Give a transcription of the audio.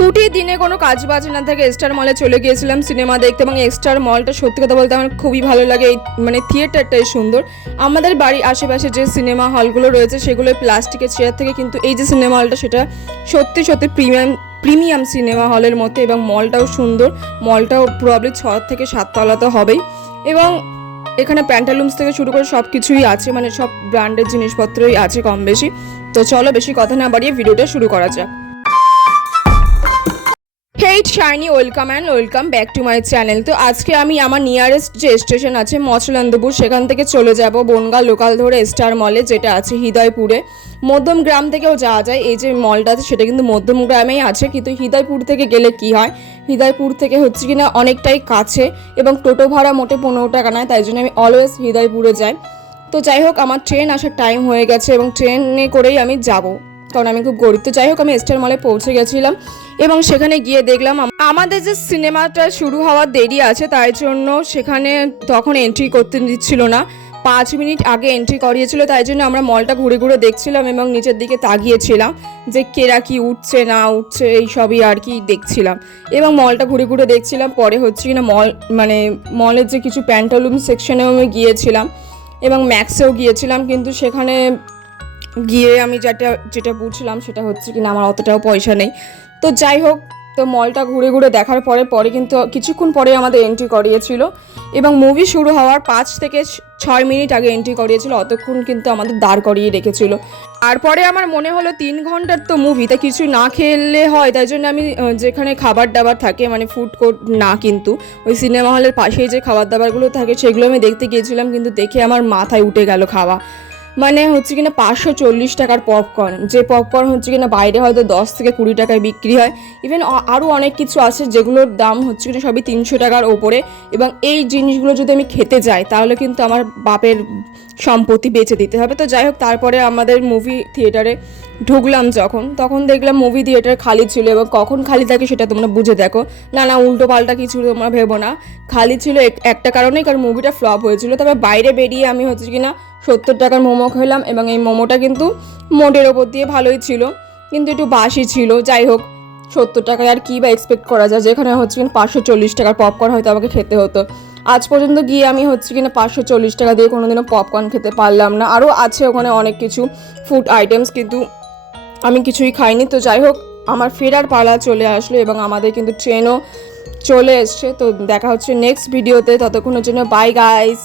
ছুটির দিনে কোনো কাজ বাজ না থাকে। স্টার মলে চলে গিয়েছিলাম সিনেমা দেখতে, এবং স্টার মলটা সত্যি কথা বলতে আমার খুবই ভালো লাগে। এই মানে থিয়েটারটাই সুন্দর। আমাদের বাড়ির আশেপাশে যে সিনেমা হলগুলো রয়েছে সেগুলো প্লাস্টিকের চেয়ার থেকে কিন্তু এই যে সিনেমা হলটা সেটা সত্যি সত্যি প্রিমিয়াম প্রিমিয়াম সিনেমা হলের মতো, এবং মলটাও সুন্দর। মলটাও প্রবলি ছ থেকে সাততলা তো হবেই। এবং এখানে প্যান্টালুমস থেকে শুরু করে সব কিছুই আছে মানে সব ব্র্যান্ডের জিনিসপত্রই আছে কম বেশি। তো চলো, বেশি কথা না বাড়িয়ে ভিডিওটা শুরু করা যাক। Hey it's Shiny welcome and welcome back to my channel তো আজকে আমি আমার নিয়ারেস্ট যে স্টেশন আছে, মচলন্দপুর, সেখান থেকে চলে যাব বনগা লোকাল ধরে স্টার মলে যেটা আছে হৃদয়পুরে। মধ্যম গ্রাম থেকেও যাওয়া যায়, এই যে মলটা আছে, সেটা কিন্তু মধ্যম গ্রামেই আছে, কিন্তু হৃদয়পুর থেকে গেলে কি হয়? হৃদয়পুর থেকে হচ্ছে কিনা অনেকটাই কাছে এবং টোটো ভাড়া মোটে পনেরো টাকা নয়, তাই জন্য আমি অলওয়েজ হৃদয়পুরে যাই। তো যাই হোক, আমার ট্রেন আসার টাইম হয়ে গেছে এবং ট্রেনে করেই আমি যাব। কারণ আমি খুব গরিব তো যাই হোক, আমি স্টার মলে পৌঁছে গেছিলাম এবং সেখানে গিয়ে দেখলাম আমাদের যে সিনেমাটা শুরু হওয়ার দেরি আছে, তাই জন্য সেখানে তখন এন্ট্রি করতে দিচ্ছিল না। পাঁচ মিনিট আগে এন্ট্রি করিয়েছিল, তাই জন্য আমরা মলটা ঘুরে ঘুরে দেখছিলাম এবং নিচের দিকে তাকিয়েছিলাম যে কেরা কি উঠছে, না উঠছে, এই সবই আর কি দেখছিলাম। এবং মলটা ঘুরে ঘুরে দেখছিলাম, পরে হচ্ছে কিনা মল মানে মলের যে কিছু প্যান্টালুম সেকশনেও আমি গিয়েছিলাম এবং ম্যাক্সেও গিয়েছিলাম, কিন্তু সেখানে গিয়ে আমি যেটা যেটা বুঝলাম সেটা হচ্ছে কিনা আমার অতটাও পয়সা নেই। তো যাই হোক, তো মলটা ঘুরে ঘুরে দেখার পরে পরে কিন্তু কিছুক্ষণ পরে আমাদের এন্ট্রি করিয়েছিল এবং মুভি শুরু হওয়ার পাঁচ থেকে ছয় মিনিট আগে এন্ট্রি করিয়েছিল, অতক্ষণ কিন্তু আমাদের দাঁড় করিয়ে রেখেছিল। তারপরে আমার মনে হলো তিন ঘণ্টার তো মুভি তা কিছু না খেলে হয়, তাই জন্য আমি যেখানে খাবার দাবার থাকে মানে ফুড কোর্ট না কিন্তু, ওই সিনেমা হলের পাশেই যে খাবার দাবারগুলো থাকে, সেগুলো আমি দেখতে গিয়েছিলাম, কিন্তু দেখে আমার মাথায় উঠে গেল খাওয়া। মানে হচ্ছে কিনা পাঁচশো চল্লিশ টাকার পপকর্ন যে পপকর্ন হচ্ছে কিনা বাইরে হয়তো দশ থেকে কুড়ি টাকায় বিক্রি হয়। ইভেন আরও অনেক কিছু আছে যেগুলোর দাম হচ্ছে কিনা সবই তিনশো টাকার ওপরে। এবং এই জিনিসগুলো যদি আমি খেতে যাই, তাহলে কিন্তু আমার বাপের সম্পত্তি বেচে দিতে হবে। তো যাই হোক, তারপরে আমাদের মুভি থিয়েটারে ঢুকলাম যখন। তখন দেখলাম মুভি থিয়েটার খালি ছিল এবং কখন খালি থাকে সেটা তোমরা বুঝে দেখো। না না উল্টো পাল্টা কিছু তোমরা ভেবো না। খালি ছিল এক- একটা কারণেই কারণ মুভিটা ফ্লপ হয়েছিল। তবে বাইরে বেরিয়ে আমি হচ্ছে কিনা সত্তর টাকার মোমো খেলাম এবং এই মোমোটা কিন্তু মোটের ওপর দিয়ে ভালোই ছিল, কিন্তু একটু বাসি ছিল। যাই হোক, সত্তর টাকায় আর কী বা এক্সপেক্ট করা যায়? যেখানে হচ্ছে কিনা পাঁচশো চল্লিশ টাকার পপকর্ন হয়তো আমাকে খেতে হতো। আজ পর্যন্ত গিয়ে আমি হচ্ছে কিনা পাঁচশো চল্লিশ টাকা দিয়ে কোনোদিনও পপকর্ন খেতে পারলাম না। আরও আছে ওখানে অনেক কিছু ফুড আইটেমস কিন্তু আমি কিছুই খাইনি। তো যাই হোক, আমার ফেরার পালা চলে আসলো এবং আমাদের কিন্তু ট্রেনও চলে এসছে। তো দেখা হচ্ছে নেক্সট ভিডিওতে ততক্ষণের জন্য বাই গাইস